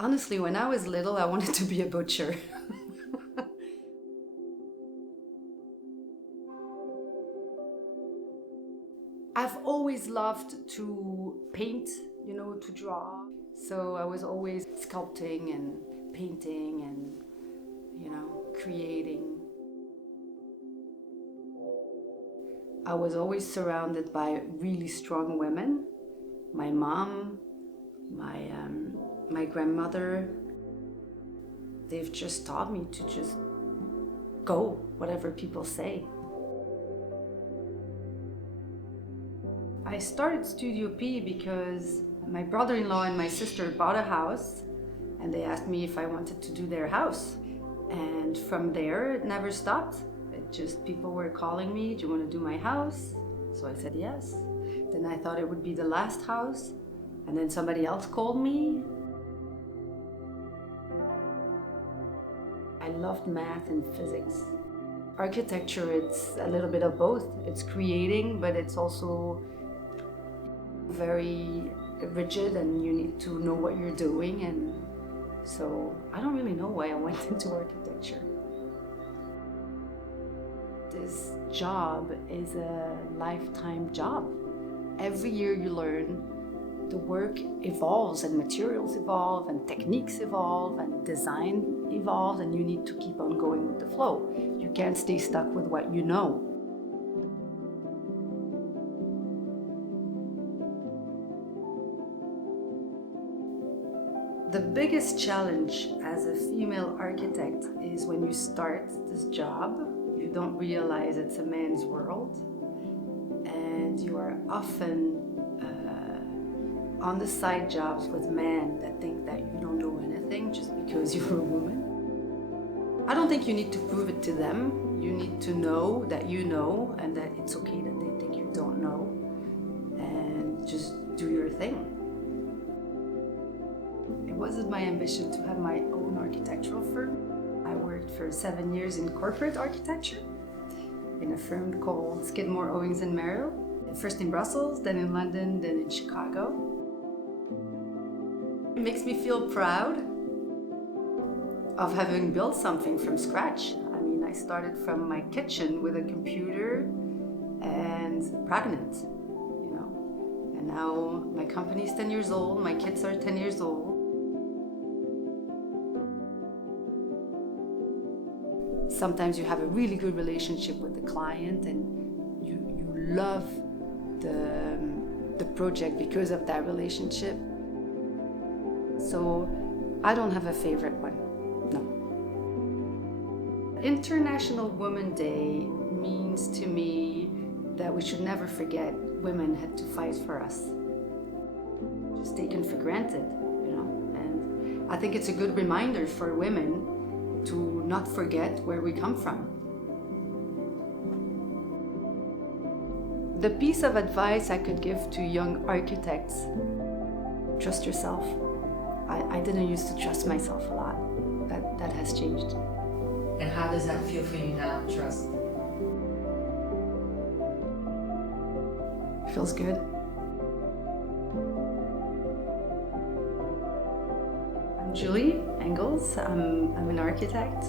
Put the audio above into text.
Honestly, when I was little, I wanted to be a butcher. I've always loved to paint, to draw. So I was always sculpting and painting and, creating. I was always surrounded by really strong women. My mom, my grandmother, they've just taught me to just go, whatever people say. I started Studio P because my brother-in-law and my sister bought a house and they asked me if I wanted to do their house. And from there, it never stopped. People were calling me, do you want to do my house? So I said yes. Then I thought it would be the last house. And then somebody else called me. I loved math and physics. Architecture, it's a little bit of both. It's creating, but it's also very rigid and you need to know what you're doing. And so I don't really know why I went into architecture. This job is a lifetime job. Every year you learn, the work evolves and materials evolve and techniques evolve and design evolves and you need to keep on going with the flow. You can't stay stuck with what you know. The biggest challenge as a female architect is when you start this job, you don't realize it's a man's world, and you are often on the side jobs with men that think that you don't know anything just because you're a woman. I don't think you need to prove it to them. You need to know that you know and that it's okay that they think you don't know, and just do your thing. It wasn't my ambition to have my own architectural firm. I worked for 7 years in corporate architecture in a firm called Skidmore, Owings and Merrill. First in Brussels, then in London, then in Chicago. It makes me feel proud of having built something from scratch. I mean, I started from my kitchen with a computer and pregnant, And now my company's 10 years old, my kids are 10 years old. Sometimes you have a really good relationship with the client and you love the project because of that relationship. So I don't have a favorite one, no. International Women's Day means to me that we should never forget women had to fight for us. Just taken for granted, And I think it's a good reminder for women to not forget where we come from. The piece of advice I could give to young architects: trust yourself. I didn't used to trust myself a lot. That has changed. And how does that feel for you now, trust? Feels good. I'm Julie Engels. I'm an architect.